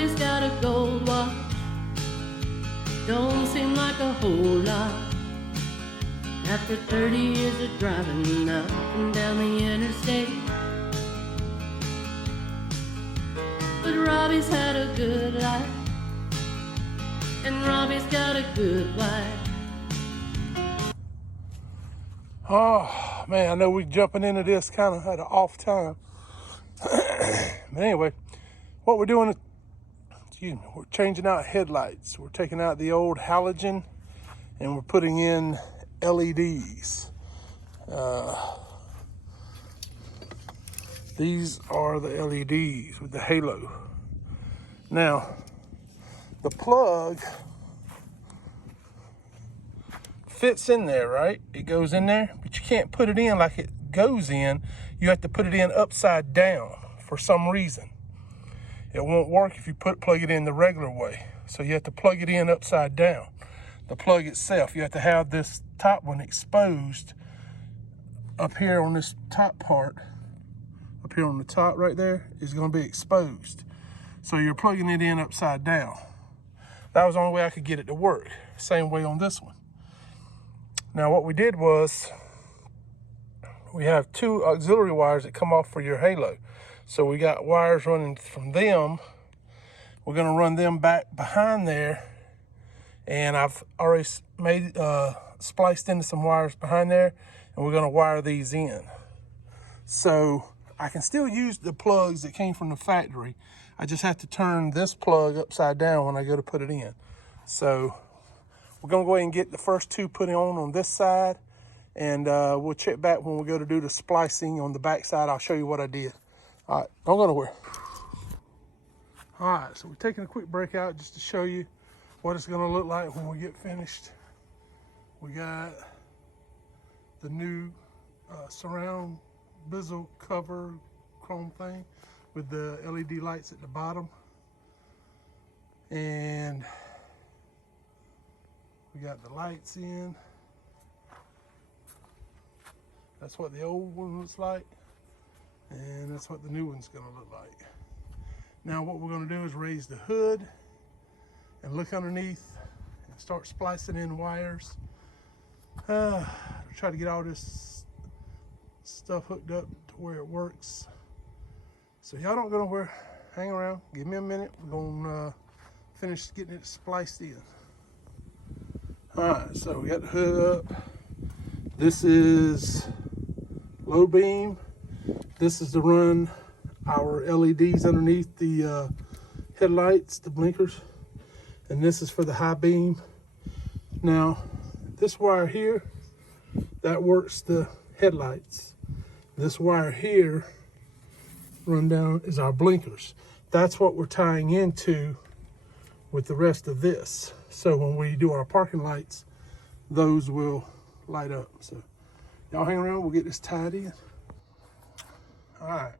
Robbie's got a gold watch, don't seem like a whole lot. After 30 years of driving up and down the interstate, but Robbie's had a good life, and Robbie's got a good wife. Oh man, I know we're jumping into this kind of at an off time. But anyway, what we're doing is, we're changing out headlights. We're taking out the old halogen and we're putting in LEDs. These are the LEDs with the halo. Now, the plug fits in there, right? It goes in there, but you can't put it in like it goes in. You have to put it in upside down for some reason. It won't work if you plug it in the regular way. So you have to plug it in upside down. The plug itself, you have to have this top one exposed up here on this top part. Up here on the top right there is going to be exposed. So you're plugging it in upside down. That was the only way I could get it to work. Same way on this one. Now what we did was, we have two auxiliary wires that come off for your halo. So we got wires running from them. We're gonna run them back behind there. And I've already made spliced into some wires behind there, and we're gonna wire these in. So I can still use the plugs that came from the factory. I just have to turn this plug upside down when I go to put it in. So we're gonna go ahead and get the first two put on this side, and we'll check back when we go to do the splicing on the back side. I'll show you what I did. All right, don't go nowhere. All right, so we're taking a quick break out just to show you what it's gonna look like when we get finished. We got the new surround bezel cover chrome thing with the LED lights at the bottom. And we got the lights in. That's what the old one looks like. And that's what the new one's gonna look like. Now what we're gonna do is raise the hood and look underneath and start splicing in wires. Try to get all this stuff hooked up to where it works. So y'all don't go nowhere, hang around, give me a minute. We're gonna finish getting it spliced in. All right, so we got the hood up. This is low beam. This is to run our LEDs underneath the headlights, the blinkers. And this is for the high beam. Now, this wire here, that works the headlights. This wire here, run down, is our blinkers. That's what we're tying into with the rest of this. So when we do our parking lights, those will light up. So y'all hang around, we'll get this tied in. All right,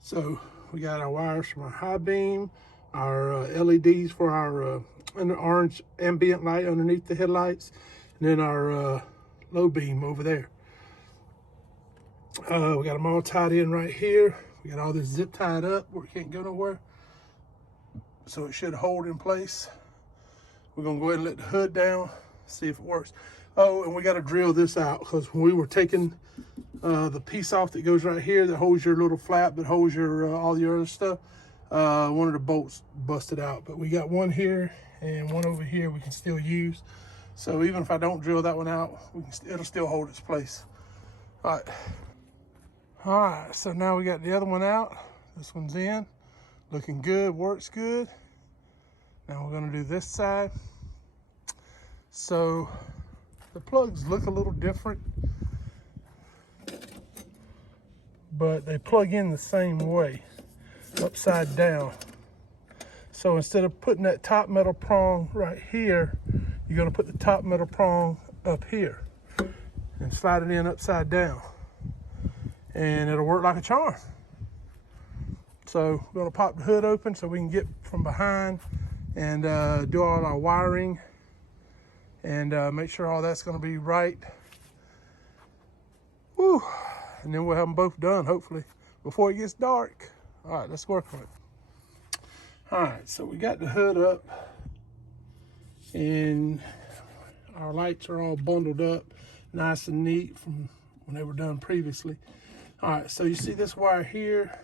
so we got our wires from our high beam, our LEDs for our orange ambient light underneath the headlights, and then our low beam over there. We got them all tied in right here. We got all this zip tied up where it can't go nowhere. So it should hold in place. We're gonna go ahead and let the hood down, see if it works. Oh, and we gotta drill this out, because when we were taking the piece off that goes right here that holds your little flap, that holds your all your other stuff, one of the bolts busted out. But we got one here and one over here we can still use. So even if I don't drill that one out, it'll still hold its place. All right, so now we got the other one out. This one's in, looking good, works good. Now we're gonna do this side. So the plugs look a little different, but they plug in the same way, upside down. So instead of putting that top metal prong right here, you're gonna put the top metal prong up here and slide it in upside down. And it'll work like a charm. So we're gonna pop the hood open so we can get from behind and do all our wiring and make sure all that's gonna be right. Woo. And then we'll have them both done, hopefully, before it gets dark. All right, let's work on it. All right, so we got the hood up and our lights are all bundled up nice and neat from when they were done previously. All right, so you see this wire here,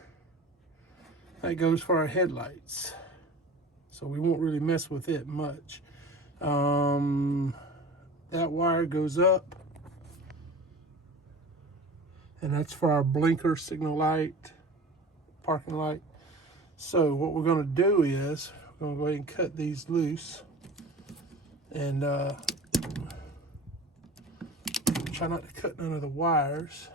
that goes for our headlights. So we won't really mess with it much. That wire goes up, and that's for our blinker signal light, parking light. So what we're gonna do is, we're gonna go ahead and cut these loose, and try not to cut none of the wires.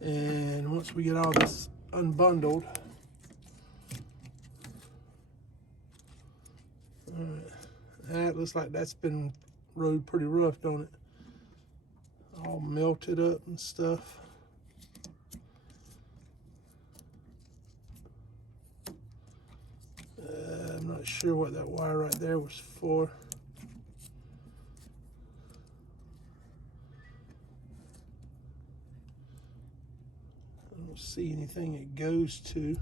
And once we get all this unbundled, all right, that looks like that's been rode pretty rough, don't it? All melted up and stuff. I'm not sure what that wire right there was for. I don't see anything it goes to.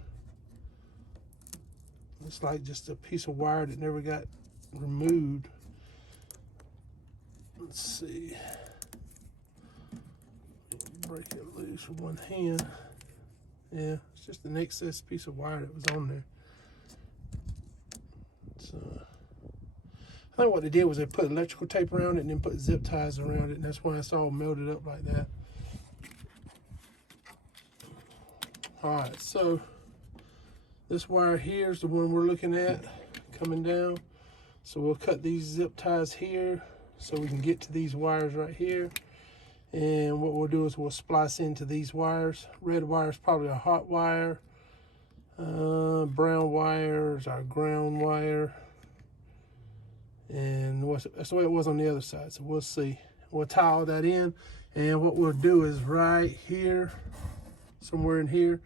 It's like just a piece of wire that never got removed. Let's see. Break it loose with one hand. Yeah, it's just an excess piece of wire that was on there. So I think what they did was they put electrical tape around it and then put zip ties around it, and that's why it's all melted up like that. All right, so this wire here is the one we're looking at coming down. So we'll cut these zip ties here so we can get to these wires right here. And what we'll do is we'll splice into these wires. Red wire is probably a hot wire. Brown wire is our ground wire. And that's the way it was on the other side, so we'll see. We'll tie all that in, and what we'll do is right here, somewhere in here,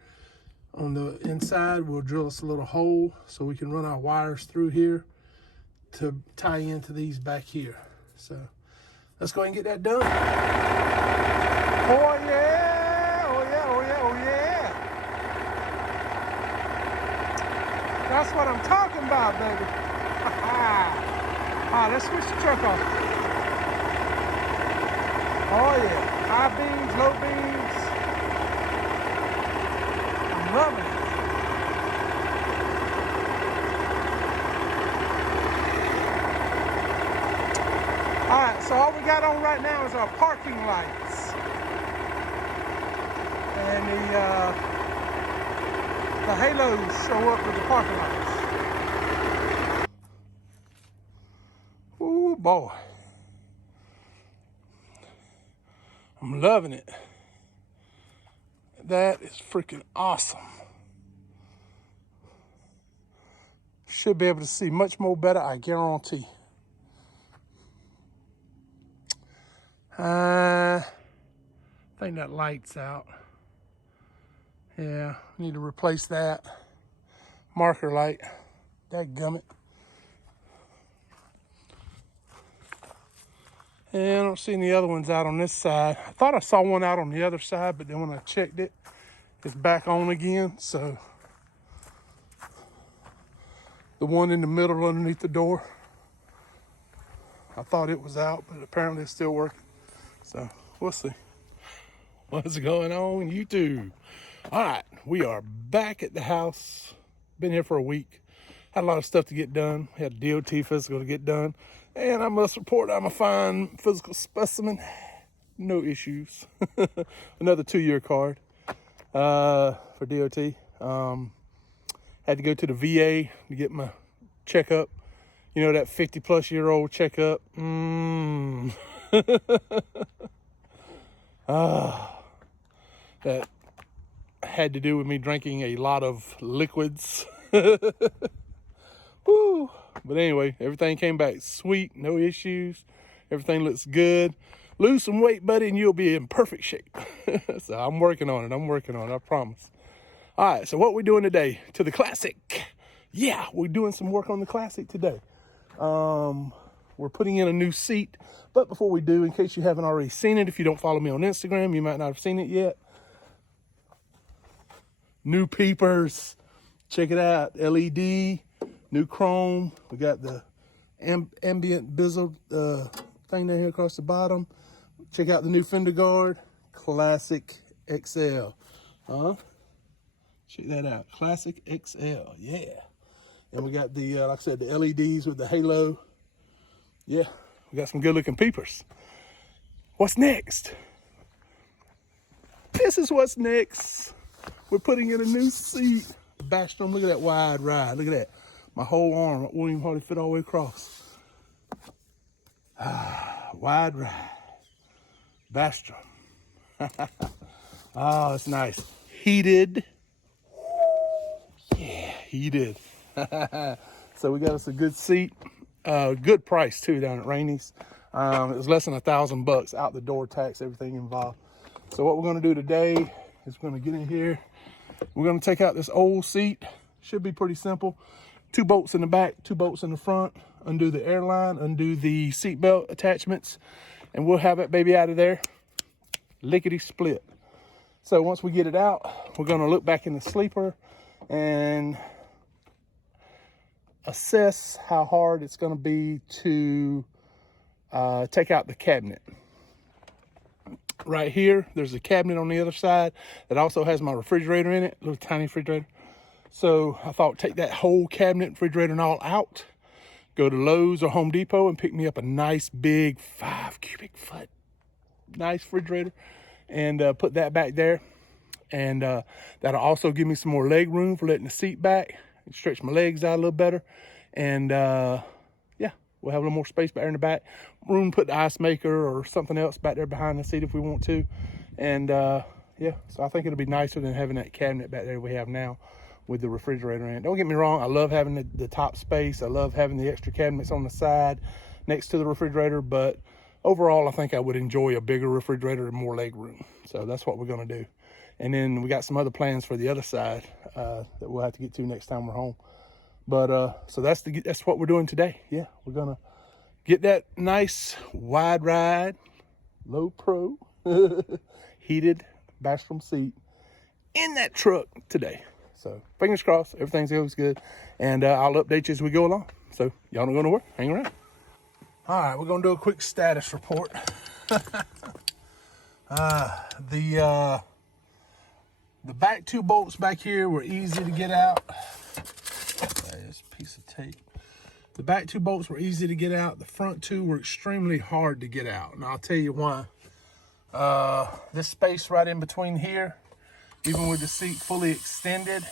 on the inside, we'll drill us a little hole so we can run our wires through here to tie into these back here. So let's go ahead and get that done. Oh yeah, oh yeah, oh yeah, oh yeah. That's what I'm talking about, baby. All right, let's switch the truck off. Oh yeah, high beams, low beams. I'm loving it. All right, so all we got on right now is our parking lights. And the halos show up with the parking lights. Ooh, boy. I'm loving it. That is freaking awesome. Should be able to see much more better, I guarantee. I think that light's out. Yeah, need to replace that marker light. Dadgummit. And I don't see any other ones out on this side. I thought I saw one out on the other side, but then when I checked it, it's back on again. So the one in the middle underneath the door, I thought it was out, but apparently it's still working. So we'll see. What's going on, YouTube? All right, we are back at the house. Been here for a week. Had a lot of stuff to get done. Had a DOT physical to get done. And I must report I'm a fine physical specimen. No issues. Another 2-year card for DOT. Had to go to the VA to get my checkup. You know, that 50-plus-year-old checkup. That had to do with me drinking a lot of liquids. Woo. But anyway, everything came back sweet, no issues. Everything looks good. Lose some weight, buddy, and you'll be in perfect shape. So I'm working on it, I promise. All right, so what we doing today? To the Classic. Yeah, we're doing some work on the Classic today. We're putting in a new seat. But before we do, in case you haven't already seen it, if you don't follow me on Instagram, you might not have seen it yet. new peepers. Check it out, LED, new chrome. We got the ambient bezel thing down here across the bottom. Check out the new fender guard, Classic XL. Check that out, Classic XL, yeah. And we got the, like I said, the LEDs with the halo. Yeah, we got some good looking peepers. What's next? This is what's next. We're putting in a new seat. Bastrom, look at that wide ride. Look at that. My whole arm won't even hardly fit all the way across. Wide ride. Bastrom. Oh, it's nice. Heated. Yeah, heated. So we got us a good seat. Good price too down at Rainey's. It was less than $1,000 out the door, tax, everything involved. So what we're gonna do today is we're gonna get in here. We're gonna take out this old seat. Should be pretty simple. 2 bolts in the back, 2 bolts in the front. Undo the airline, undo the seat belt attachments, and we'll have that baby out of there. Lickety split. So once we get it out, we're gonna look back in the sleeper and assess how hard it's gonna be to take out the cabinet. Right here, there's a cabinet on the other side that also has my refrigerator in it, a little tiny refrigerator. So I thought take that whole cabinet, refrigerator and all out, go to Lowe's or Home Depot and pick me up a nice big 5 cubic foot, nice refrigerator, and put that back there. And that'll also give me some more leg room for letting the seat back, and stretch my legs out a little better. And yeah, we'll have a little more space back there in the back. Room to put the ice maker or something else back there behind the seat if we want to. And yeah, so I think it'll be nicer than having that cabinet back there we have now with the refrigerator in it. Don't get me wrong, I love having the top space. I love having the extra cabinets on the side next to the refrigerator, but overall I think I would enjoy a bigger refrigerator and more leg room. So that's what we're gonna do. And then we got some other plans for the other side that we'll have to get to next time we're home. But so that's what we're doing today. Yeah, we're gonna get that nice wide ride, low pro, heated Bastrom seat in that truck today. So fingers crossed, everything goes good. And I'll update you as we go along. So y'all don't go nowhere, hang around. All right, we're gonna do a quick status report. The back 2 bolts back here were easy to get out. There's a piece of tape. The back 2 bolts were easy to get out. The front 2 were extremely hard to get out. And I'll tell you why. This space right in between here, even with the seat fully extended,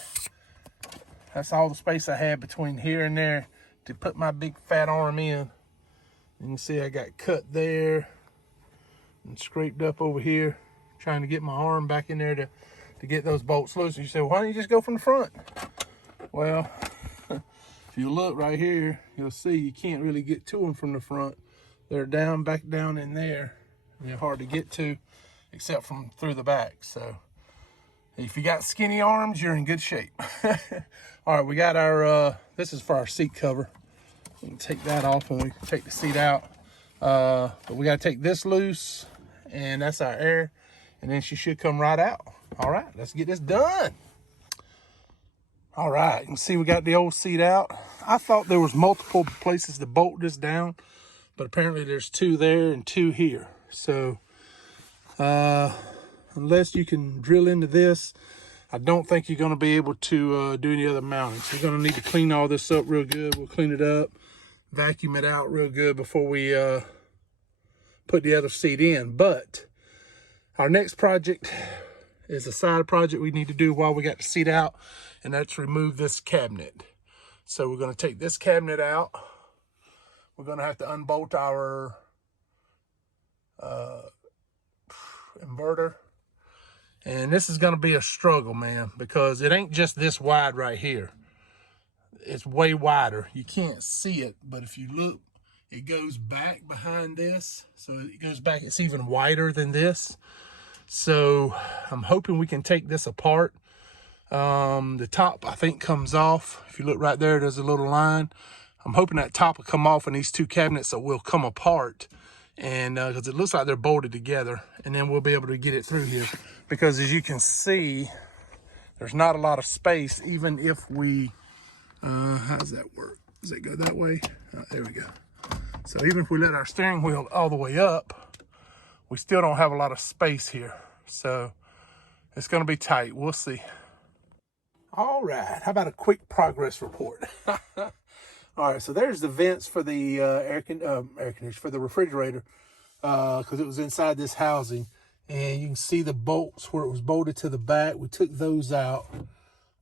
that's all the space I had between here and there to put my big fat arm in. You can see I got cut there and scraped up over here, trying to get my arm back in there to get those bolts loose. And you say, well, why don't you just go from the front? Well, if you look right here, you'll see you can't really get to them from the front. They're back down in there. And they're hard to get to, except from through the back. So if you got skinny arms, you're in good shape. All right, we got our, this is for our seat cover. We can take that off when we take the seat out. But we got to take this loose, and that's our air. And then she should come right out. All right, let's get this done. All right, you can see we got the old seat out. I thought there was multiple places to bolt this down, but apparently there's 2 there and 2 here. So unless you can drill into this, I don't think you're gonna be able to do any other mounting. So you're gonna need to clean all this up real good. We'll clean it up, vacuum it out real good before we put the other seat in. But our next project is a side project we need to do while we got the seat out, and that's remove this cabinet. So we're gonna take this cabinet out. We're gonna have to unbolt our inverter. And this is gonna be a struggle, man, because it ain't just this wide right here. It's way wider. You can't see it, but if you look, it goes back behind this. So it goes back, it's even wider than this. So I'm hoping we can take this apart. The top, I think, comes off. If you look right there, there's a little line. I'm hoping that top will come off and these 2 cabinets will come apart. And because it looks like they're bolted together, and then we'll be able to get it through here. Because as you can see, there's not a lot of space, even if we, how does that work? Does it go that way? There we go. So even if we let our steering wheel all the way up, we still don't have a lot of space here. So it's gonna be tight, we'll see. All right, how about a quick progress report? All right, so there's the vents for the air conditioner, for the refrigerator, because it was inside this housing. And you can see the bolts where it was bolted to the back. We took those out.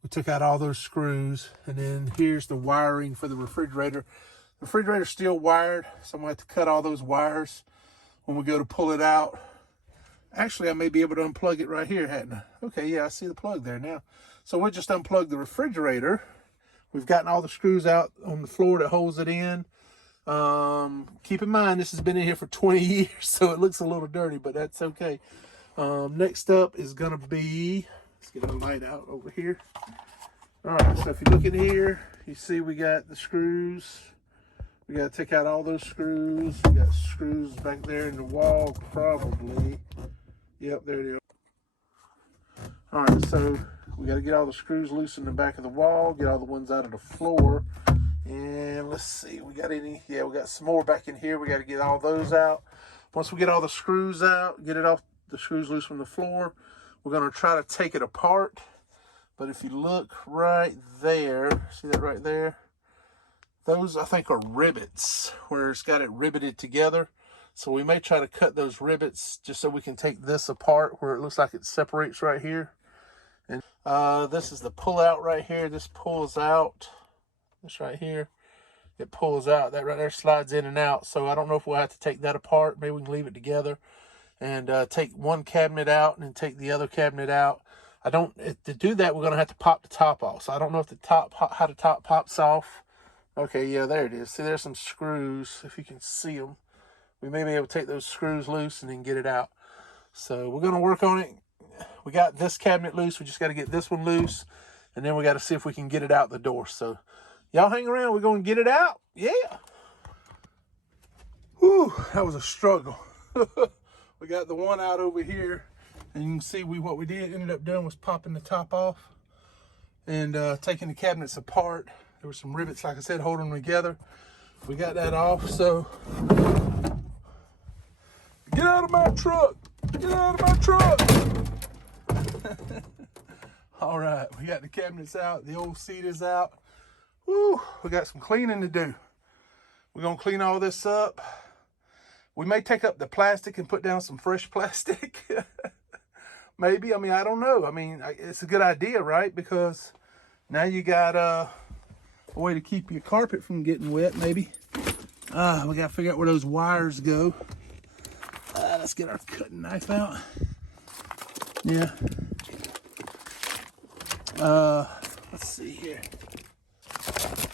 We took out all those screws. And then here's the wiring for the refrigerator. The refrigerator's still wired, so I'm gonna have to cut all those wires when we go to pull it out. Actually, I may be able to unplug it right here, hadn't I? Okay, yeah, I see the plug there now. So we'll just unplug the refrigerator. We've gotten all the screws out on the floor that holds it in. Keep in mind, this has been in here for 20 years, so it looks a little dirty, but that's okay. Next up is gonna be, let's get our light out over here. All right, so if you look in here, you see we got the screws. We got to take out all those screws. We got screws back there in the wall, probably. Yep, there it is. All right, so we got to get all the screws loose in the back of the wall, get all the ones out of the floor. And let's see, we got any? Yeah, we got some more back in here. We got to get all those out. Once we get all the screws out, get it off the screws loose from the floor, we're going to try to take it apart. But if you look right there, see that right there? Those, I think, are rivets, where it's got it riveted together. So we may try to cut those rivets just so we can take this apart where it looks like it separates right here. And this is the pull out right here. This pulls out. This right here, it pulls out. That right there slides in and out. So I don't know if we'll have to take that apart. Maybe we can leave it together and take one cabinet out and then take the other cabinet out. To do that, we're going to have to pop the top off. So I don't know if how the top pops off. Okay, yeah, there it is. See, there's some screws, if you can see them. We may be able to take those screws loose and then get it out. So we're going to work on it. We got this cabinet loose. We just got to get this one loose. And then we got to see if we can get it out the door. So y'all hang around. We're going to get it out. Yeah. Whew, that was a struggle. We got the one out over here. And you can see what we ended up doing was popping the top off and taking the cabinets apart. There were some rivets, like I said, holding them together. We got that off, so get out of my truck! Get out of my truck! All right, we got the cabinets out, the old seat is out. Woo, we got some cleaning to do. We're gonna clean all this up. We may take up the plastic and put down some fresh plastic. Maybe, I mean, I don't know. I mean, it's a good idea, right? Because now you got a way to keep your carpet from getting wet, maybe. We gotta figure out where those wires go. Let's get our cutting knife out. Yeah. Let's see here.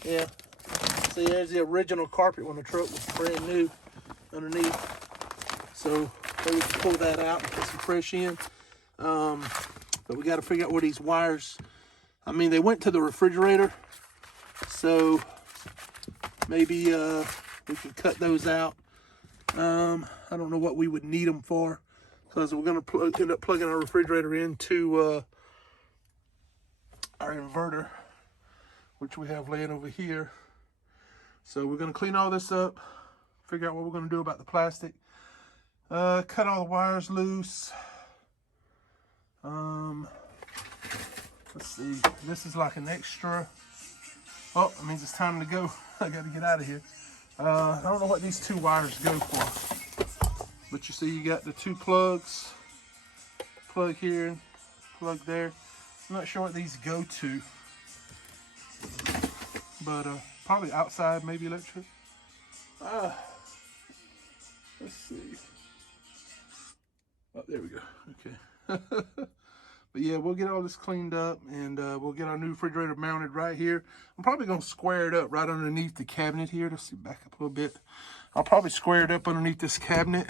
Yeah. See, there's the original carpet when the truck was brand new underneath. So maybe we can pull that out and put some fresh in. But we got to figure out where these wires, I mean, they went to the refrigerator. So maybe we can cut those out. I don't know what we would need them for, because we're going to end up plugging our refrigerator into our inverter, which we have laying over here. So we're going to clean all this up, figure out what we're going to do about the plastic, cut all the wires loose. Let's see, this is like an extra. Oh, it means it's time to go. I got to get out of here. I don't know what these two wires go for, but you see you got the two plugs, plug here, plug there. I'm not sure what these go to, but probably outside, maybe electric. Let's see. Oh, there we go. Okay. But yeah, we'll get all this cleaned up, and we'll get our new refrigerator mounted right here. I'm probably going to square it up right underneath the cabinet here. Let's see, back up a little bit. I'll probably square it up underneath this cabinet,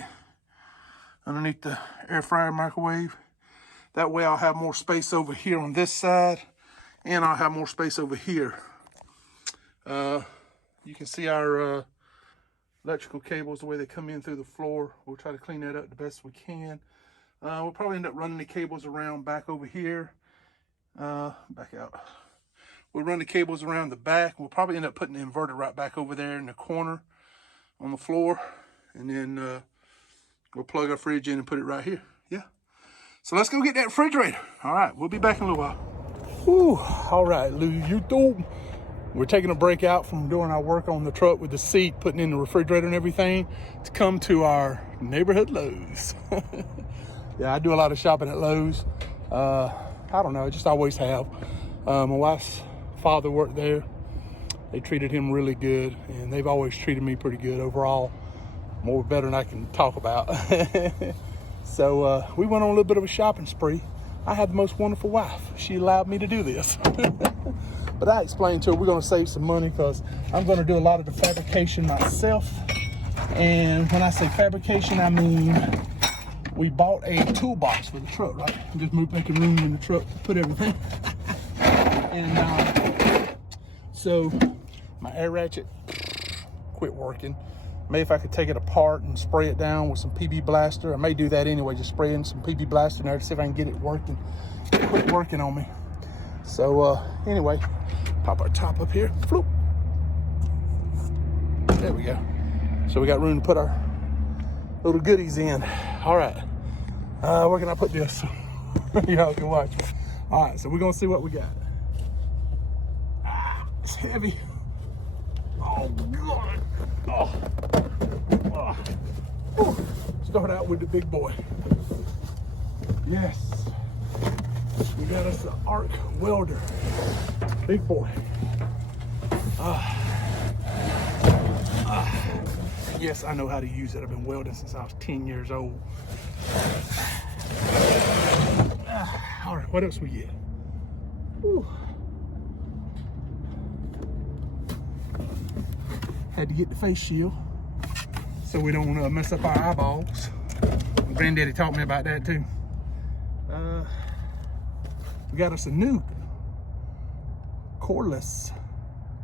underneath the air fryer microwave. That way I'll have more space over here on this side, and I'll have more space over here. You can see our electrical cables, the way they come in through the floor. We'll try to clean that up the best we can. We'll probably end up running the cables around back over here. Back out. We'll run the cables around the back. We'll probably end up putting the inverter right back over there in the corner on the floor. And then we'll plug our fridge in and put it right here. Yeah. So let's go get that refrigerator. All right, we'll be back in a little while. Whew. All right, YouTube. We're taking a break out from doing our work on the truck with the seat, putting in the refrigerator and everything, to come to our neighborhood Lowe's. Yeah, I do a lot of shopping at Lowe's. I don't know, I just always have. My wife's father worked there. They treated him really good, and they've always treated me pretty good overall. More better than I can talk about. So we went on a little bit of a shopping spree. I had the most wonderful wife. She allowed me to do this. But I explained to her we're gonna save some money because I'm gonna do a lot of the fabrication myself. And when I say fabrication, I mean we bought a toolbox for the truck, right? Just making room in the truck to put everything. And so my air ratchet quit working. Maybe if I could take it apart and spray it down with some PB Blaster. I may do that anyway, just spray in some PB Blaster in there to see if I can get it working. It quit working on me. So anyway, pop our top up here. Floop. There we go. So we got room to put our little goodies in. All right. Where can I put this? Y'all can watch. All right, so we're gonna see what we got. It's heavy. Oh God. Oh. Start out with the big boy. Yes. We got us an arc welder. Big boy. Yes, I know how to use it. I've been welding since I was 10 years old. All right, what else we get? Whew. Had to get the face shield so we don't mess up our eyeballs. Granddaddy taught me about that too. We got us a new cordless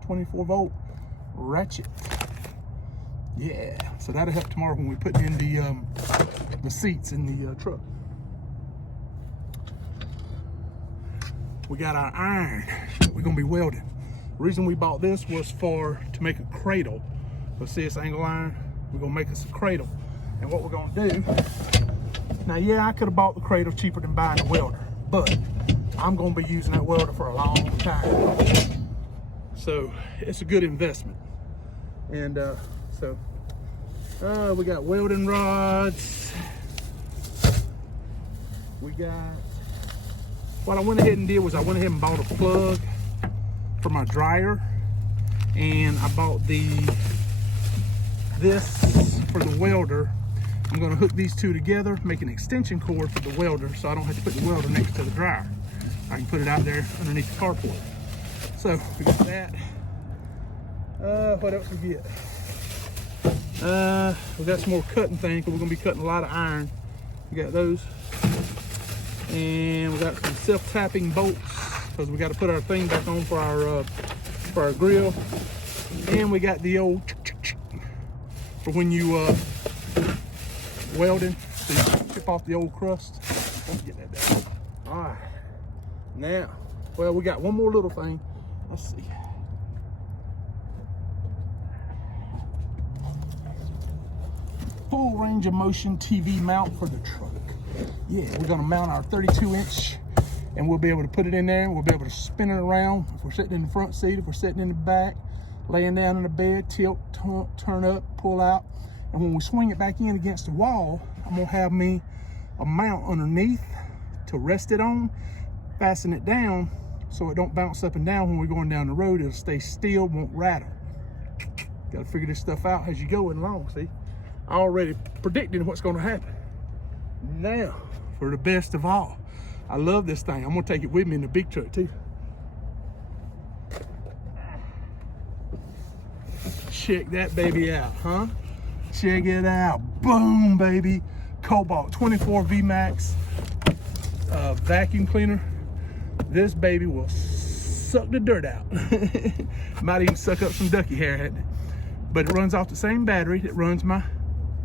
24 volt ratchet. Yeah, so that'll help tomorrow when we put in the seats in the truck. We got our iron we're gonna be welding. The reason we bought this was to make a cradle. So see this angle iron? We're gonna make us a cradle. And what we're gonna do, now yeah, I could have bought the cradle cheaper than buying a welder, but I'm gonna be using that welder for a long time. So it's a good investment. And so we got welding rods. We got, what I went ahead and did was I went ahead and bought a plug for my dryer, and I bought this for the welder. I'm gonna hook these two together, make an extension cord for the welder, so I don't have to put the welder next to the dryer. I can put it out there underneath the carport. So we got that. What else we get? We got some more cutting things, because we're gonna be cutting a lot of iron. We got those. And we got some self-tapping bolts, because we got to put our thing back on for our grill. And we got the old for when you welding, so you chip off the old crust. Let's get that down. All right. Now, well, we got one more little thing. Let's see. Full range of motion TV mount for the truck. Yeah, we're gonna mount our 32-inch, and we'll be able to put it in there, and we'll be able to spin it around. If we're sitting in the front seat, if we're sitting in the back, laying down in the bed, tilt, turn up, pull out. And when we swing it back in against the wall, I'm gonna have me a mount underneath to rest it on, fasten it down so it don't bounce up and down when we're going down the road. It'll stay still, won't rattle. Gotta figure this stuff out as you go along, see? I already predicted what's gonna happen. Now, for the best of all, I love this thing. I'm gonna take it with me in the big truck too. Check that baby out, huh? Check it out. Boom, baby. Cobalt 24 VMAX vacuum cleaner. This baby will suck the dirt out. Might even suck up some ducky hair. But it runs off the same battery that runs my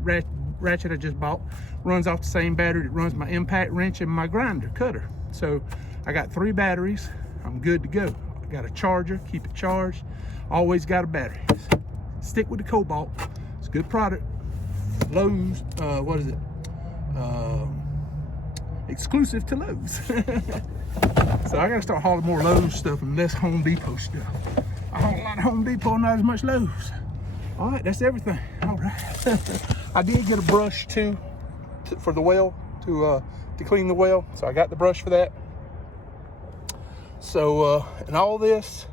ratchet I just bought. Runs off the same battery that runs my impact wrench and my grinder cutter. So I got 3 batteries. I'm good to go. I got a charger, keep it charged. Always got a battery. Stick with the Cobalt. It's a good product. Lowe's, what is it? Exclusive to Lowe's. So I gotta start hauling more Lowe's stuff and less Home Depot stuff. I haul a lot of Home Depot, not as much Lowe's. All right, that's everything. All right. I did get a brush too for the well, to clean the well. So I got the brush for that. So, and all this,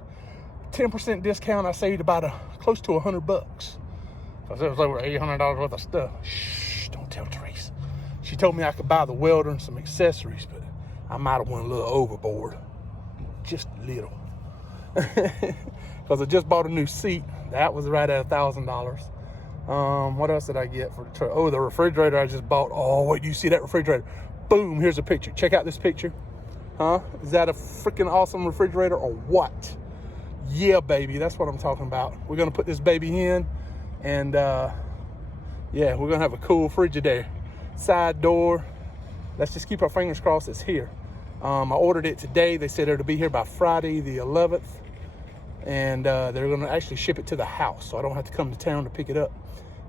10% discount, I saved about close to $100. Because it was over $800 worth of stuff. Shh, don't tell Teresa. She told me I could buy the welder and some accessories, but I might have went a little overboard. Just a little. Because I just bought a new seat. That was right at $1,000. What else did I get for the truck? Oh, the refrigerator I just bought. Oh, wait, do you see that refrigerator? Boom, here's a picture. Check out this picture. Huh? Is that a freaking awesome refrigerator or what? Yeah, baby, that's what I'm talking about. We're gonna put this baby in, and yeah, we're gonna have a cool Frigidaire. Side door. Let's just keep our fingers crossed it's here. I ordered it today. They said it'll be here by Friday the 11th. And they're gonna actually ship it to the house, so I don't have to come to town to pick it up.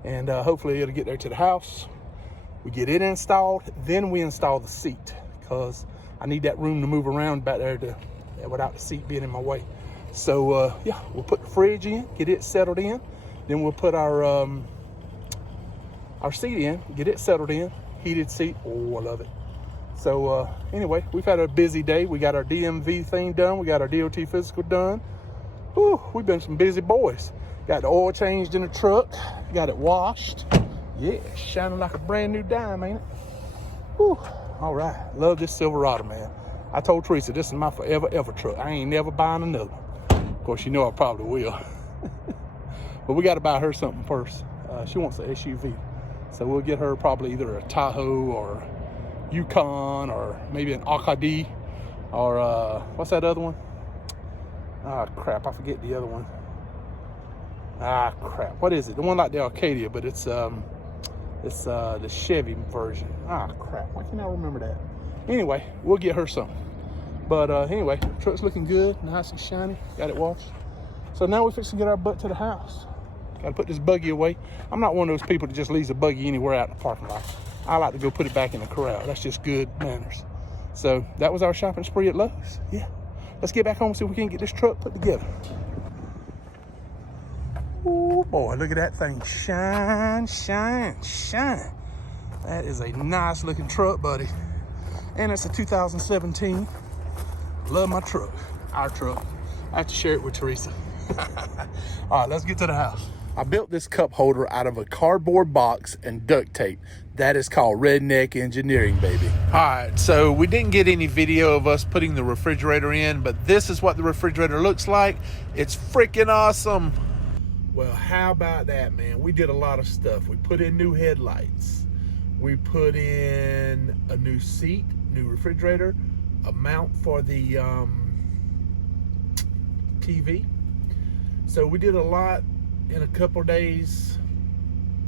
And hopefully it'll get there to the house. We get it installed, then we install the seat, because I need that room to move around back there without the seat being in my way. So yeah, we'll put the fridge in, get it settled in. Then we'll put our seat in, get it settled in. Heated seat, oh, I love it. So anyway, we've had a busy day. We got our DMV thing done. We got our DOT physical done. Whew, we've been some busy boys. Got the oil changed in the truck. Got it washed. Yeah, shining like a brand new dime, ain't it? Whew. All right, love this Silverado, man. I told Teresa, this is my forever ever truck. I ain't never buying another one. Of course, you know I probably will. But we got to buy her something first. She wants an SUV. So we'll get her probably either a Tahoe or Yukon or maybe an Acadie or what's that other one? Ah, crap, I forget the other one. Ah, crap, what is it? The one like the Arcadia, but it's the Chevy version. Ah, crap, why can't I remember that? Anyway, we'll get her something. But anyway, truck's looking good, nice and shiny. Got it washed. So now we're fixing to get our butt to the house. Got to put this buggy away. I'm not one of those people that just leaves a buggy anywhere out in the parking lot. I like to go put it back in the corral. That's just good manners. So that was our shopping spree at Lowe's. Yeah. Let's get back home and see if we can get this truck put together. Oh boy, look at that thing. Shine, shine, shine. That is a nice looking truck, buddy. And it's a 2017. Love my truck. Our truck. I have to share it with Teresa. All right, let's get to the house. I built this cup holder out of a cardboard box and duct tape. That is called redneck engineering, baby. All right, so we didn't get any video of us putting the refrigerator in, but this is what the refrigerator looks like. It's freaking awesome. Well, how about that, man? We did a lot of stuff. We put in new headlights. We put in a new seat, new refrigerator, a mount for the TV. So we did a lot in a couple of days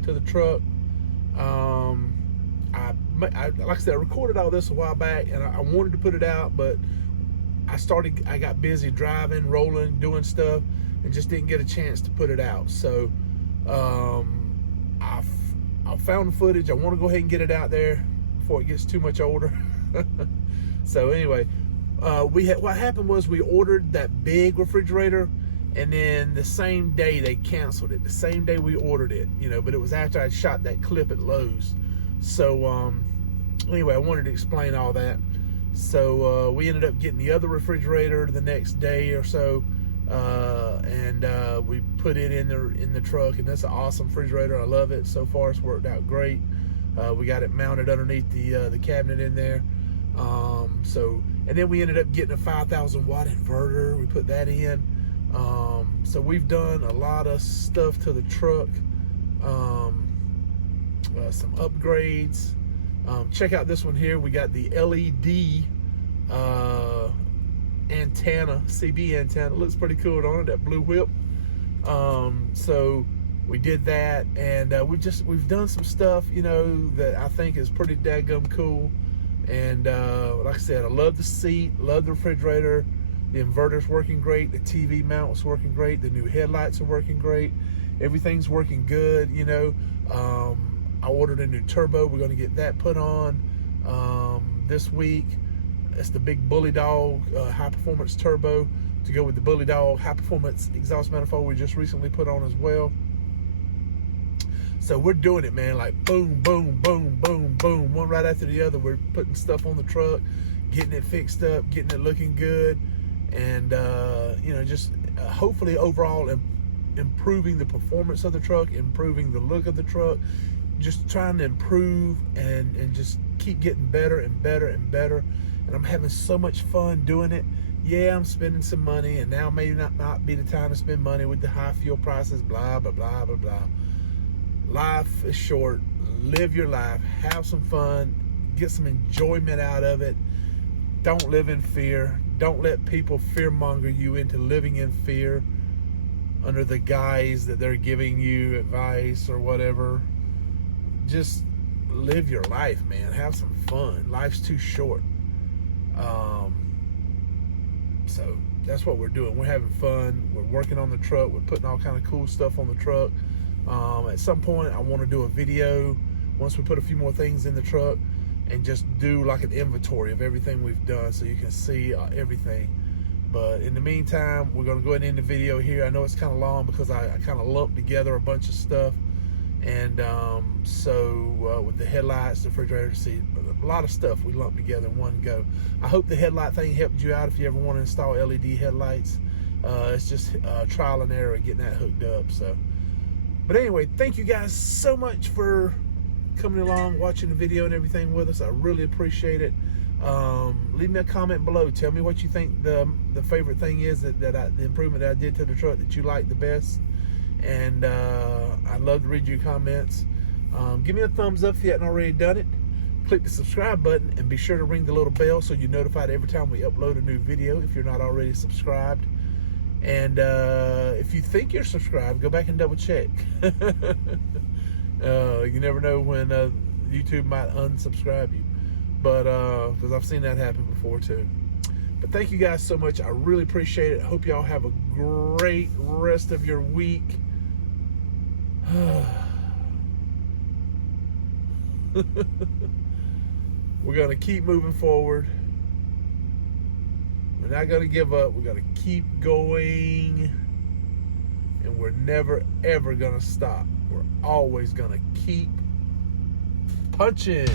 to the truck. Like I said, I recorded all this a while back, and I wanted to put it out, but I got busy driving, rolling, doing stuff, and just didn't get a chance to put it out. So I found the footage. I want to go ahead and get it out there before it gets too much older. So anyway, what happened was we ordered that big refrigerator, and then the same day they canceled it. The same day we ordered it, but it was after I shot that clip at Lowe's. So anyway, I wanted to explain all that. So we ended up getting the other refrigerator the next day or so, and we put it in the truck, and that's an awesome refrigerator. I love it. So far, it's worked out great. We got it mounted underneath the cabinet in there. And then we ended up getting a 5,000 watt inverter. We put that in. So we've done a lot of stuff to the truck. Some upgrades. Check out this one here. We got the LED antenna, CB antenna. It looks pretty cool on it, that blue whip. So we did that, and we've done some stuff, that I think is pretty daggum cool. And like I said, I love the seat, love the refrigerator. The inverter's working great. The TV mount was working great. The new headlights are working great. Everything's working good, you know. I ordered a new turbo. We're going to get that put on this week. It's the big Bully Dog high performance turbo to go with the Bully Dog high performance exhaust manifold we just recently put on as well. So we're doing it, man, like boom, boom, boom, boom, boom, one right after the other. We're putting stuff on the truck, getting it fixed up, getting it looking good, and you know, just hopefully overall improving the performance of the truck, improving the look of the truck, just trying to improve and just keep getting better and better and better. And I'm having so much fun doing it. Yeah, I'm spending some money, and now may not be the time to spend money with the high fuel prices, blah, blah, blah, blah, blah. Life is short. Live your life. Have some fun. Get some enjoyment out of it. Don't live in fear. Don't let people fearmonger you into living in fear under the guise that they're giving you advice or whatever. Just live your life, man. Have some fun. Life's too short. So that's what we're doing. We're having fun. We're working on the truck. We're putting all kind of cool stuff on the truck. At some point, I want to do a video once we put a few more things in the truck and just do like an inventory of everything we've done so you can see everything. But in the meantime, we're going to go ahead and end the video here. I know it's kind of long because I kind of lumped together a bunch of stuff. And so with the headlights, the refrigerator seat, a lot of stuff we lumped together in one go. I hope the headlight thing helped you out if you ever want to install LED headlights. It's just trial and error getting that hooked up. So, but anyway, thank you guys so much for coming along, watching the video and everything with us. I really appreciate it. Leave me a comment below. Tell me what you think the favorite thing is the improvement that I did to the truck that you like the best. And I'd love to read your comments. Give me a thumbs up if you hadn't already done it. Click the subscribe button and be sure to ring the little bell so you're notified every time we upload a new video if you're not already subscribed. And if you think you're subscribed, go back and double check. You never know when YouTube might unsubscribe you, but because I've seen that happen before too. But thank you guys so much. I really appreciate it. I hope y'all have a great rest of your week. We're going to keep moving forward. We're not going to give up. We're going to keep going. And we're never, ever going to stop. We're always going to keep punching.